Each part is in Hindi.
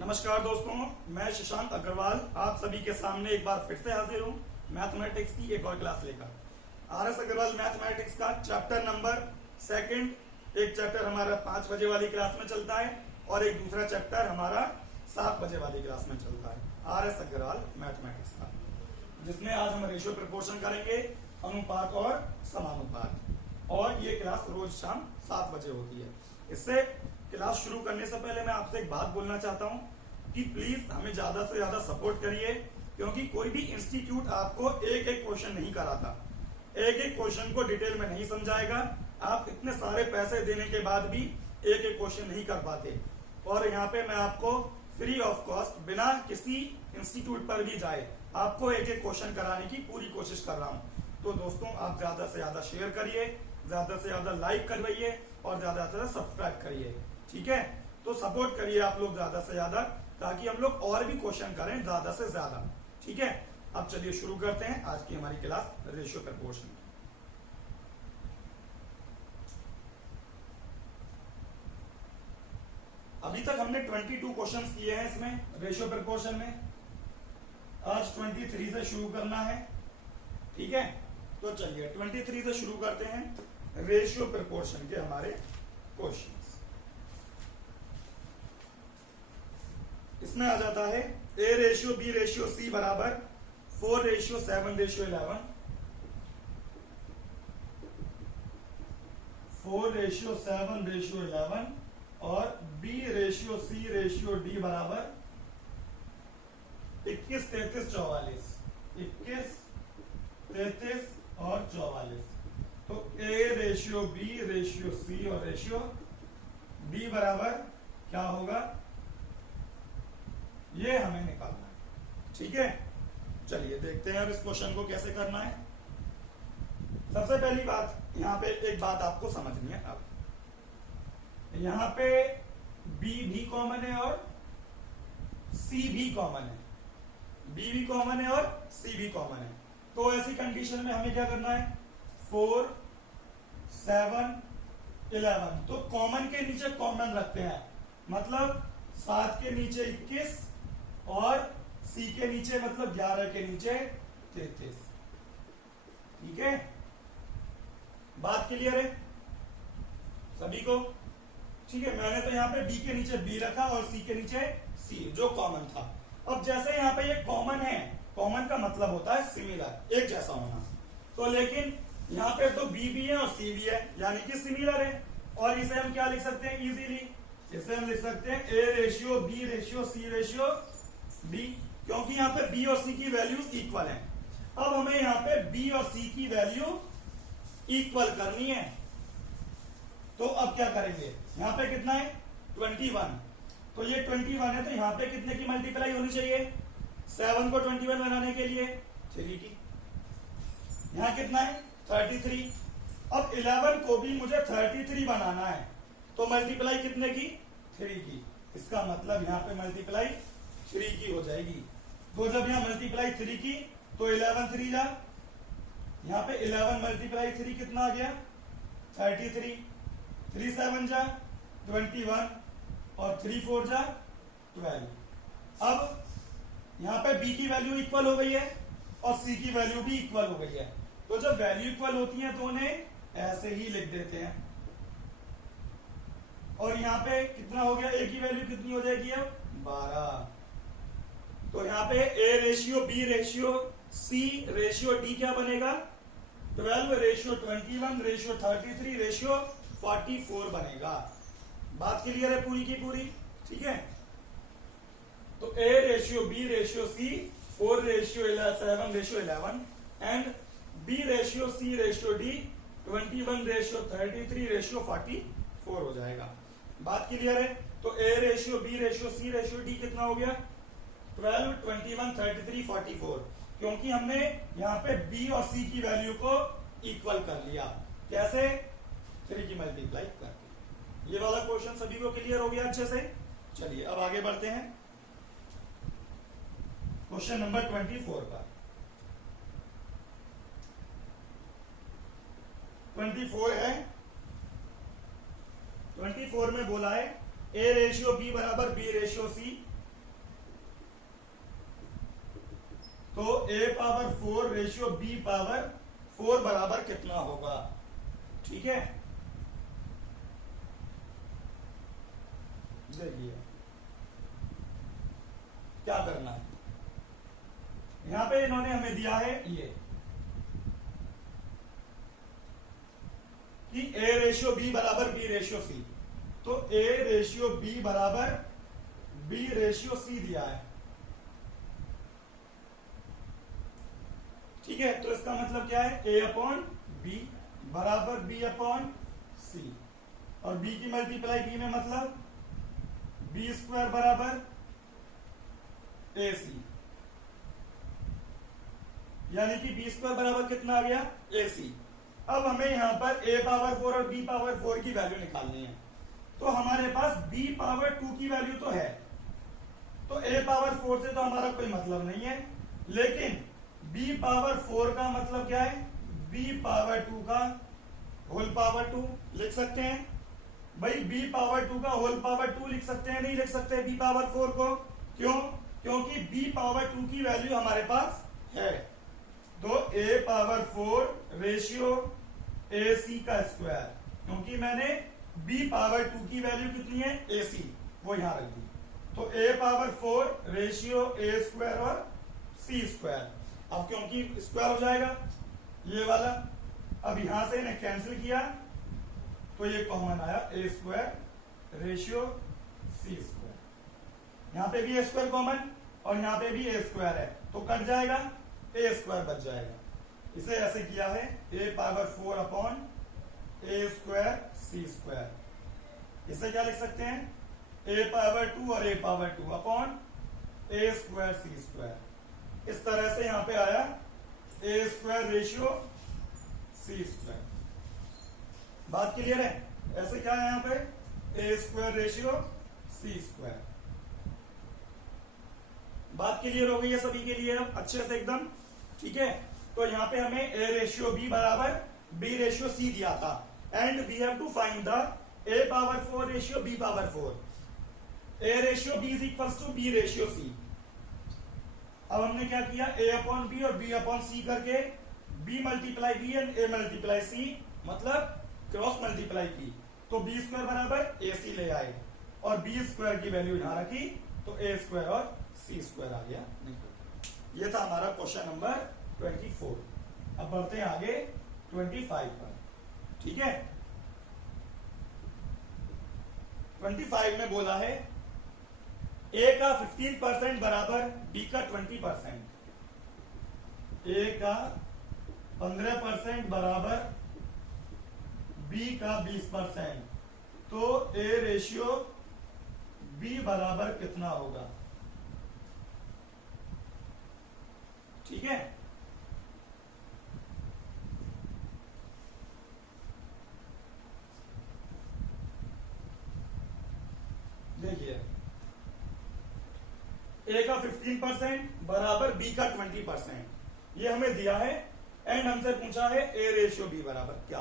नमस्कार दोस्तों, मैं शशांक अग्रवाल आप सभी के सामने एक बार फिर से हाजिर हूँ मैथमेटिक्स की एक और क्लास लेकर। आर एस अग्रवाल मैथमेटिक्स का चैप्टर नंबर सेकंड। एक चैप्टर हमारा 5 बजे वाली क्लास में चलता है और एक दूसरा चैप्टर हमारा 7 बजे वाली क्लास में चलता है आर एस अग्रवाल मैथमेटिक्स का, जिसमें आज हम रेशियो प्रपोर्शन करेंगे, अनुपात और समानुपात। और ये क्लास रोज शाम 7 बजे होती है। इससे क्लास शुरू करने से पहले मैं आपसे एक बात बोलना चाहता हूं कि प्लीज हमें ज्यादा से ज्यादा सपोर्ट करिए, क्योंकि कोई भी इंस्टीट्यूट आपको एक एक क्वेश्चन नहीं कराता, एक एक क्वेश्चन को डिटेल में नहीं समझाएगा। आप इतने सारे पैसे देने के बाद भी एक एक क्वेश्चन नहीं कर पाते। और यहाँ पे मैं आपको फ्री ऑफ कॉस्ट, बिना किसी इंस्टीट्यूट पर भी जाए, आपको एक एक क्वेश्चन कराने की पूरी कोशिश कर रहा हूँ। तो दोस्तों, आप ज्यादा से ज्यादा शेयर करिए, ज्यादा से ज्यादा लाइक करवाइए और ज्यादा से ज्यादा सब्सक्राइब करिए, ठीक है। तो सपोर्ट करिए आप लोग ज्यादा से ज्यादा, ताकि हम लोग और भी क्वेश्चन करें ज्यादा से ज्यादा, ठीक है। अब चलिए शुरू करते हैं आज की हमारी क्लास रेशियो प्रपोर्शन। अभी तक हमने 22 क्वेश्चंस किए हैं इसमें रेशियो प्रपोर्शन में। आज 23 से शुरू करना है, ठीक है। तो चलिए 23 से शुरू करते हैं रेशियो प्रपोर्शन के हमारे क्वेश्चन। इसमें आ जाता है A ratio B ratio C बराबर 4 रेशियो 7 रेशियो 11, 4 रेशियो 7 रेशियो 11 और B ratio C ratio D बराबर 21 33 44, 21 33 और 44। तो A ratio B ratio C और रेशियो डी बराबर क्या होगा, ये हमें निकालना है, ठीक है। चलिए देखते हैं अब इस क्वेश्चन को कैसे करना है। सबसे पहली बात, यहां पे एक बात आपको समझनी है। अब यहां पे बी भी कॉमन है और सी भी कॉमन है, बी भी कॉमन है और सी भी कॉमन है। तो ऐसी कंडीशन में हमें क्या करना है, 4 7 11, तो कॉमन के नीचे कॉमन रखते हैं, मतलब 7 के नीचे 21 और सी के नीचे मतलब 11 के नीचे 33, ठीक है। बात क्लियर है सभी को, ठीक है। मैंने तो यहाँ पे बी के नीचे बी रखा और सी के नीचे सी, जो कॉमन था। अब जैसे यहाँ पे ये कॉमन है, कॉमन का मतलब होता है सिमिलर, एक जैसा होना। तो लेकिन यहाँ पे तो बी भी है और सी भी है, यानी कि सिमिलर है। और इसे हम क्या लिख सकते हैं इजीली, इसे हम लिख सकते हैं A ratio B ratio C ratio B, क्योंकि यहाँ पे बी और सी की वैल्यूज इक्वल है। अब हमें यहाँ पे बी और सी की वैल्यू इक्वल करनी है। तो अब क्या करेंगे, यहाँ पे कितना है 21, तो ये 21 है, तो यहाँ पे कितने की मल्टीप्लाई होनी चाहिए, 7 को 21 बनाने के लिए 3 की। यहाँ कितना है 33। अब 11 को भी मुझे 33 बनाना है, तो मल्टीप्लाई कितने की 3 की। इसका मतलब यहाँ पे मल्टीप्लाई 3 की हो जाएगी। तो जब यहाँ मल्टीप्लाई 3 की तो 11 3 जा, यहाँ पे 11 मल्टीप्लाई 3 कितना आ गया 33, 3 7 जा 21 और 3 4 जा 12। अब यहाँ पे बी की वैल्यू इक्वल हो गई है और सी की वैल्यू भी इक्वल हो गई है। तो जब वैल्यू इक्वल होती है तो उन्हें ऐसे ही लिख देते हैं। और यहाँ पे कितना हो गया, ए की वैल्यू कितनी हो जाएगी अब 12। तो यहाँ पे A ratio B ratio C ratio D क्या बनेगा, 12 रेशियो 21 रेशियो 33 रेशियो 44 बनेगा। बात क्लियर है पूरी की पूरी, ठीक है। तो A ratio B ratio C 4 ratio 7 ratio 11 and B ratio C ratio D 21 ratio 33 ratio 44 हो जाएगा। बात क्लियर है। तो A ratio B ratio C ratio D कितना हो गया 12 21 33 44, क्योंकि हमने यहाँ पे बी और सी की वैल्यू को इक्वल कर लिया। कैसे, 3 की मल्टीप्लाई करके। ये वाला क्वेश्चन सभी को क्लियर हो गया अच्छे से। चलिए अब आगे बढ़ते हैं क्वेश्चन नंबर 24 पर। 24 है, 24 में बोला है ए रेशियो बी बराबर बी रेशियो सी तो a power 4 ratio b power 4 बराबर कितना होगा। ठीक है, देखिए क्या करना है। यहां पे इन्होंने हमें दिया है ये कि a रेशियो b बराबर b रेशियो c, तो a रेशियो b बराबर b रेशियो c दिया है। ठीक है, तो इसका मतलब क्या है, a अपॉन b बराबर b अपॉन c, और b की मल्टीप्लाई b में मतलब b स्क्वायर बराबर ac, यानी कि b स्क्वायर बराबर कितना आ गया, ac। अब हमें यहां पर a पावर 4 और b पावर 4 की वैल्यू निकालनी है। तो हमारे पास b पावर 2 की वैल्यू तो है, तो a पावर 4 से तो हमारा कोई मतलब नहीं है, लेकिन b पावर 4 का मतलब क्या है, b पावर 2 का होल पावर 2 लिख सकते हैं। भाई b पावर 2 का होल पावर 2 लिख सकते हैं, नहीं लिख सकते b पावर 4 को, क्यों, क्योंकि b पावर 2 की वैल्यू हमारे पास है। तो a पावर 4 रेशियो ac का स्क्वायर, क्योंकि मैंने b पावर 2 की वैल्यू कितनी है, ac, वो यहां रख दी। तो a power 4 ratio a square और c स्क्वायर, अब क्योंकि स्क्वायर हो जाएगा ये वाला, अब यहां से इन्हें कैंसिल किया तो ये कॉमन आया a square ratio c square, यहां पे भी a स्क्वायर कॉमन और यहां पे भी a स्क्वायर है, तो कट जाएगा, a स्क्वायर बच जाएगा। इसे ऐसे किया है a power 4 upon a square c square, इसे क्या लिख सकते हैं, a पावर 2 और a power 2 upon a square c square. इस तरह से यहां पे आया a square ratio c square. बात क्लियर है, ऐसे क्या है यहां पे, a square ratio c square. बात क्लियर हो गई है सभी के लिए अब अच्छे से एकदम। ठीक है, तो यहां पे हमें a रेशियो b बराबर b रेशियो c दिया था, and we have to find the a power 4 ratio b power 4, a ratio b is equals to b ratio c। अब हमने क्या किया, a अपॉन b और b अपॉन c करके b multiply b and a multiply c, मतलब क्रॉस मल्टीप्लाई की, तो b स्क्वायर बराबर ac ले आए और b स्क्वायर की वैल्यू यहां रखी, तो a स्क्वायर और c स्क्वायर आ गया। ये था हमारा क्वेश्चन नंबर 24। अब बढ़ते हैं आगे 25 पर। ठीक है, 25 में बोला है a का 15% बराबर b का 20%, a का 15% बराबर b का 20%, तो a रेशियो b बराबर कितना होगा। ठीक है, देखिए a का 15% बराबर b का 20%, ये हमें दिया है, एंड हमसे पूछा है a रेशियो b बराबर क्या।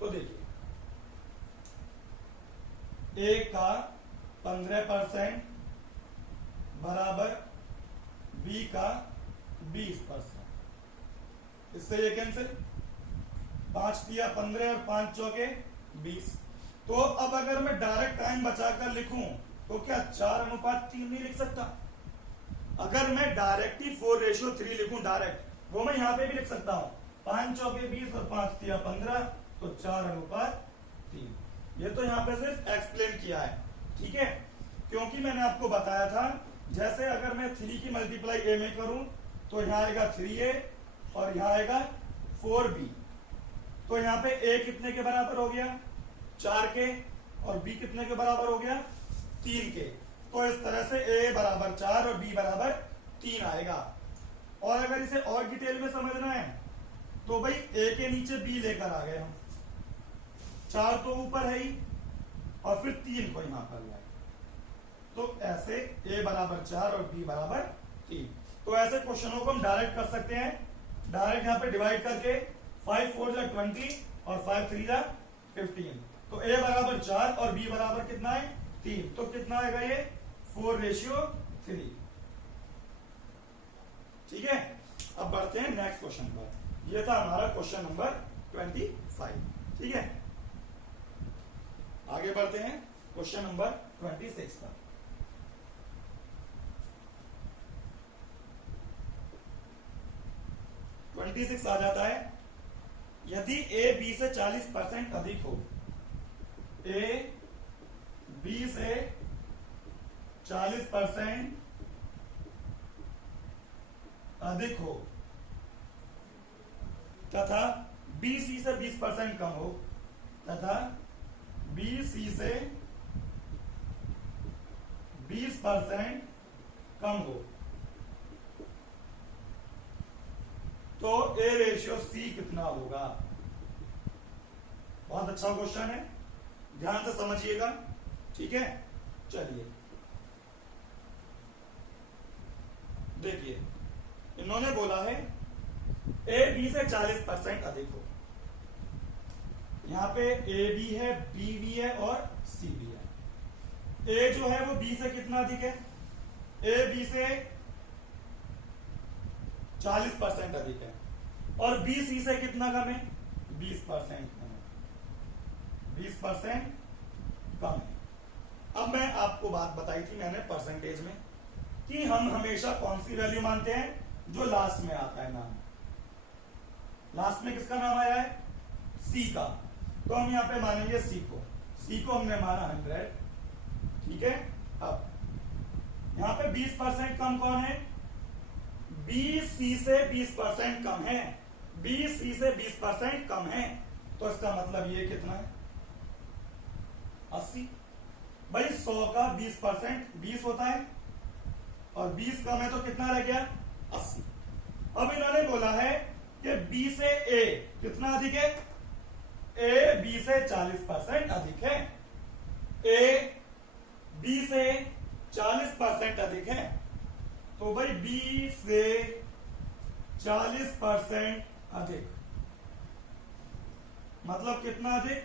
तो देखिए a का 15% बराबर b का 20%, इससे ये कैंसिल, 5 दिया 15 और 5 चौके 20। तो अब अगर मैं डायरेक्ट टाइम बचाकर लिखूं तो क्या 4:3 नहीं लिख सकता। अगर मैं डायरेक्ट ही 4:3 लिखूं डायरेक्ट, वो मैं यहां पे भी लिख सकता हूं, 5 चौके 20 और 5 दिया 15, तो 4:3। ये तो यहां पे सिर्फ एक्सप्लेन किया है। ठीक है, क्योंकि मैंने आपको बताया था, जैसे अगर मैं 3 की मल्टीप्लाई a में करूं तो यहां आएगा 3a और यहां आएगा 4b, तो यहां पे a कितने के बराबर हो गया, 4 के, और b कितने के बराबर हो गया, 3 के। तो इस तरह से a बराबर 4 और b बराबर 3 आएगा। और अगर इसे और डिटेल में समझना है तो भाई a के नीचे b लेकर आ गए हम, 4 तो ऊपर है ही, और फिर 3 को यहां पर लाए, तो ऐसे a बराबर 4 और b बराबर 3। तो ऐसे क्वेश्चनों को हम डायरेक्ट कर सकते हैं, डायरेक्ट यहां पे डिवाइड करके 5 4 जा 20 और 5 3 जा 15, तो a बराबर 4 और b बराबर कितना है, 3, तो कितना आएगा ये 4:3। ठीक है, अब बढ़ते हैं नेक्स्ट क्वेश्चन पर। ये था हमारा क्वेश्चन नंबर 25। ठीक है, आगे बढ़ते हैं क्वेश्चन नंबर 26 पर। आ जाता है, यदि ए बी से 40% अधिक हो, ए बी से 40% अधिक हो तथा बी सी से 20% कम हो, तथा बी सी से 20% कम हो, तो ए रेशियो सी कितना होगा? बहुत अच्छा क्वेश्चन है, ध्यान से समझिएगा। ठीक है, चलिए देखिए, इन्होंने बोला है ए बी से 40% अधिक हो। यहां पे ए बी है, बी भी है और सी भी है। ए जो है वो बी से कितना अधिक है? ए बी से 40% अधिक है, और बी सी से कितना कम है? 20% कम है, 20% कम है। अब मैं आपको बात बताई थी मैंने परसेंटेज में कि हम हमेशा कौन सी वैल्यू मानते हैं? जो लास्ट में आता है नाम। लास्ट में किसका नाम आया है? सी का। तो हम यहां पे मानेंगे सी को। सी को हमने माना 100। ठीक है, अब यहां पे 20% कम कौन है? बी सी से 20% कम है। बी सी से 20% कम है, तो इसका मतलब ये कितना है? 80। भाई 100 का 20% 20 होता है, और 20 कम है तो कितना रह गया? 80। अब इन्होंने बोला है कि बी से ए कितना अधिक है? ए बी से 40% अधिक है। ए बी से 40% अधिक है, तो भाई बी से 40% अधिक मतलब कितना अधिक?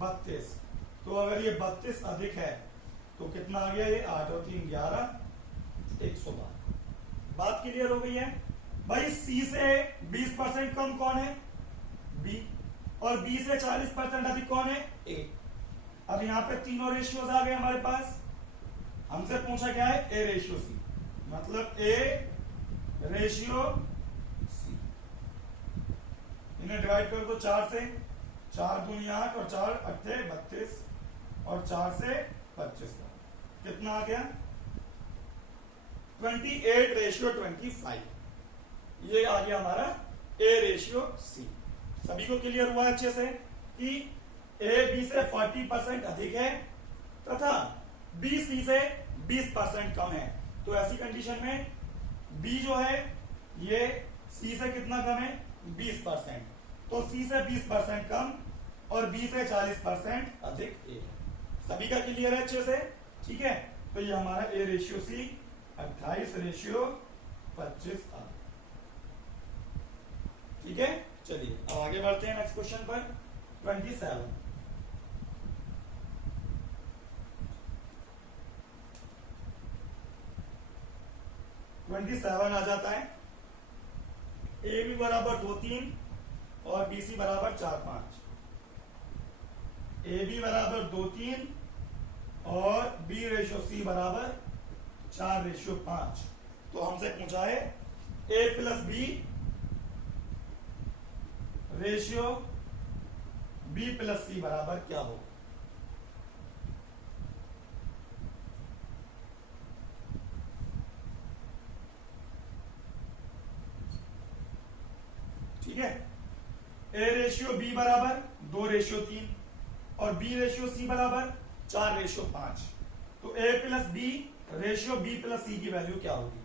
32। तो अगर ये 32 अधिक है तो कितना आ गया? ये 8 और 3 11, 112। बात क्लियर हो गई है? भाई सी से 20% कम कौन है? बी। और बी से 40% अधिक कौन है? ए। अब यहां पे तीनों रेशियोज आ गए हमारे पास। हमसे पूछा क्या है? ए रेशियो सी, मतलब ए रेशियो सी। इन्हें डिवाइड कर दो 4 से। 4 दूनी 8 और 4 अट्ठे 32, और 4 से 25 कितना आ गया? 28:25। ये आ गया हमारा ए रेशियो सी। सभी को क्लियर हुआ अच्छे से कि ए बी से 40% अधिक है तथा बी सी से 20% कम है। तो ऐसी कंडीशन में बी जो है ये सी से कितना कम है? 20%। तो सी से 20% कम और बी से 40% अधिक ए है। सभी का क्लियर है अच्छे से? ठीक है, तो ये हमारा ए रेशियो सी 28:25 आ। ठीक है, चलिए अब आगे बढ़ते हैं नेक्स्ट क्वेश्चन पर। 27 आ जाता है, ए बी बराबर 2 3 और बी सी बराबर 4 5। ए बी बराबर 2 3 और बी रेशियो सी बराबर 4:5। तो हमसे पूछा है A plus B ratio B plus C बराबर क्या हो? ठीक है, ए रेशियो बी बराबर 2:3 और बी रेशियो सी बराबर 4:5। तो A plus B ratio B plus C की वैल्यू क्या होगी?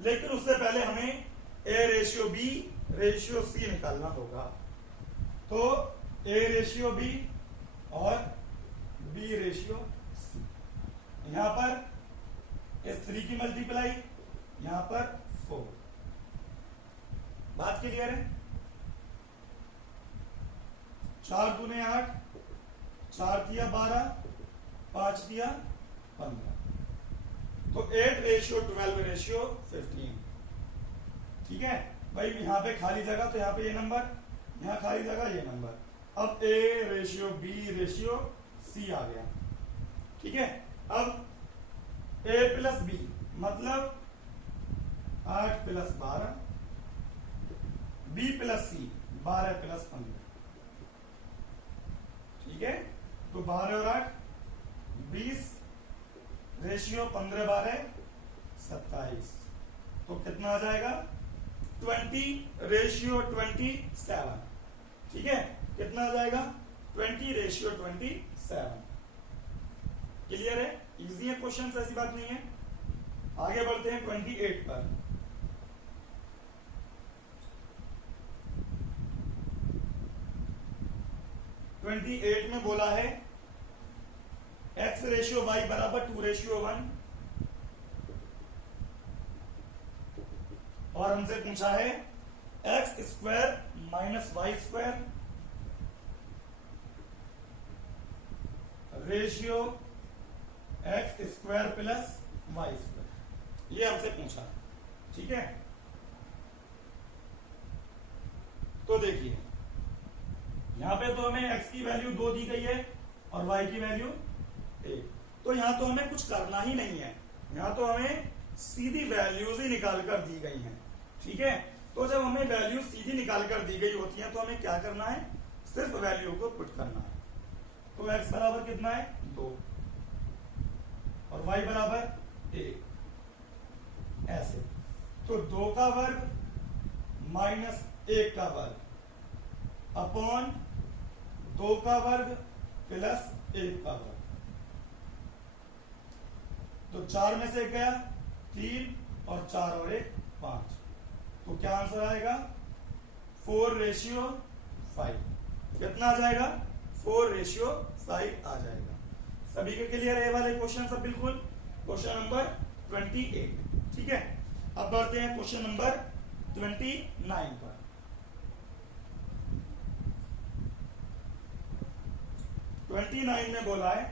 लेकिन उससे पहले हमें A ratio B ratio C निकालना होगा। तो ए रेशियो बी और बी रेशियो सी, यहां पर इस 3 की मल्टीप्लाई, यहां पर 4। बात क्लियर है? 4 दूने 8, 4 दिया 12, 5 दिया 15। तो 8:12:15। ठीक है भाई, यहाँ पे खाली जगह तो यहाँ पे ये नंबर, यहाँ खाली जगह ये नंबर। अब A ratio B ratio C आ गया। ठीक है, अब ए प्लस बी मतलब 8 plus 12, B plus C 12 plus 15। ठीक है, तो 12 और 8 20 रेशियो 15 12 27, तो कितना आ जाएगा 20 रेशियो 27। ठीक है, कितना आ जाएगा 20 रेशियो 27। क्लियर है, इजी है क्वेश्चन, ऐसी बात नहीं है। आगे बढ़ते हैं 28 पर। ट्वेंटी 28 में बोला है x रेशियो y बराबर 2 रेशियो 1, और हमसे पूछा है x square minus Y square ratio x square plus Y square, ये हमसे पूछा। ठीक है, तो देखिए यहां पे तो हमें x की वैल्यू 2 दी गई है और y की वैल्यू 1, तो यहां तो हमें कुछ करना ही नहीं है, यहां तो हमें सीधी वैल्यूज ही निकाल कर दी गई हैं। ठीक है, तो जब हमें वैल्यू सीधी निकाल कर दी गई होती है तो हमें क्या करना है, सिर्फ वैल्यू को पुट करना है। तो x बराबर कितना है 2 और y बराबर 1, ऐसे। तो 2 का वर्ग माइनस 1 का वर्ग अपॉन 2 का वर्ग प्लस 1 का वर्ग, तो 4 में से गया 3 और 4 और 1 5, तो क्या आंसर आएगा 4 रेशियो 5। कितना आ जाएगा 4 रेशियो 5 आ जाएगा। सभी के क्लियर है वाले क्वेश्चन सब बिल्कुल। Question number 28। ठीक है, अब बढ़ते हैं क्वेश्चन नंबर 29 पर। ट्वेंटी 29 में बोला है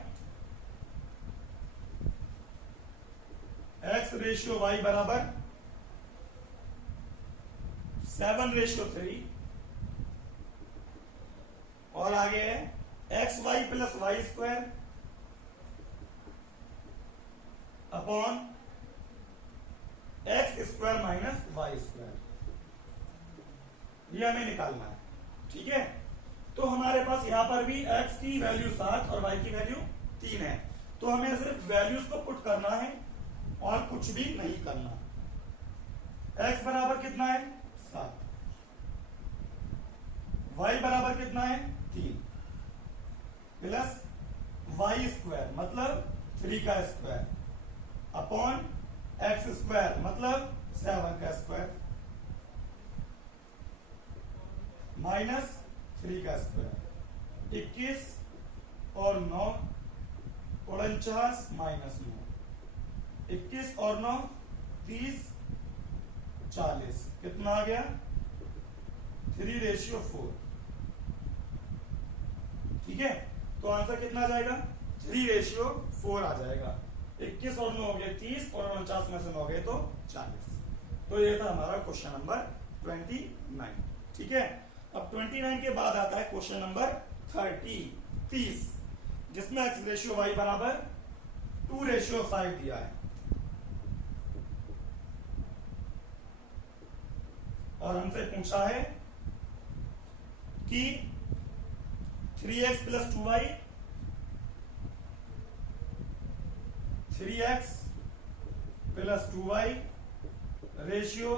x रेशियो y बराबर 7 रेशियो 3, और आगे है X Y plus Y square upon X square minus Y square, ये हमें निकालना है। ठीक है, तो हमारे पास यहां पर भी x की वैल्यू 7 और y की वैल्यू 3 है, तो हमें सिर्फ वैल्यूज को पुट करना है और कुछ भी नहीं करना। x बराबर कितना है 7, y बराबर कितना है 3 प्लस वाई स्क्वायर मतलब 3 का स्क्वायर अपॉन एक्स स्क्वायर मतलब 7 का स्क्वायर माइनस 3 का स्क्वायर 21 और 9 49 माइनस 9, 21 और 9 30 40, कितना आ गया 3 रेशियो 4। ठीक है, तो आंसर कितना आ जाएगा 3 रेशियो 4 आ जाएगा। 21 और 9 हो गए 30 और 49 में से 9 गए तो 40। तो ये था हमारा क्वेश्चन नंबर 29। ठीक है, अब 29 के बाद आता है क्वेश्चन नंबर 30, जिसमें x रेशियो y बराबर 2 रेशियो 5 दिया है, और हमसे पूछा है कि 3x plus 2y 3x plus 2y ratio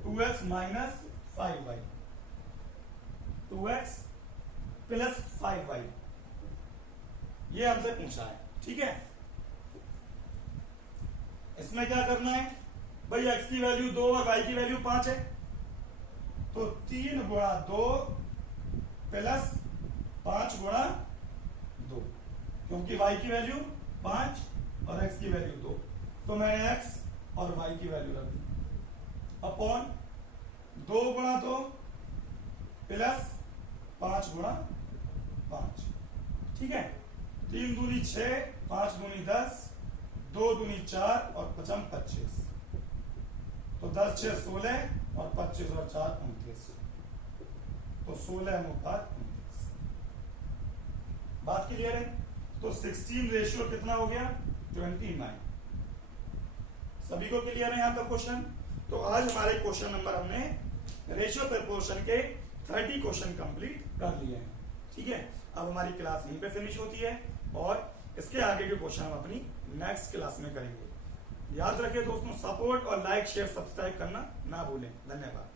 2x minus 5y, 2x plus 5y, ये हमसे पूछा है। ठीक है, इसमें क्या करना है भाई, x की वैल्यू 2 और y की वैल्यू 5 है, तो 3 गुणा 2 प्लस 5 गुणा 2, क्योंकि y की वैल्यू 5 और x की वैल्यू 2, तो मैंने x और y की वैल्यू रख दी अपॉन 2 गुणा 2 प्लस 5 गुणा 5। ठीक है, 3 दूनी 6, 5 दूनी 10, 2 दूनी 4 और 5 25, तो 10 6 16 और 25 और 4 29, तो 16:29। बात क्लियर है? तो 16 रेशियो कितना हो गया? 29। सभी को क्लियर है यहाँ तक क्वेश्चन? तो आज हमारे क्वेश्चन नंबर हमने रेशियो प्रपोर्शन के 30 क्वेश्चन कंप्लीट कर लिए हैं। ठीक है, अब हमारी क्लास यहीं पे फिनिश होती है और इसके आगे के क्वेश्चन हम अपनी नेक्स्ट क्लास में करेंगे। याद रखिए दोस्तों, सपोर्ट और लाइक शेयर सब्सक्राइब करना ना भूलें। धन्यवाद।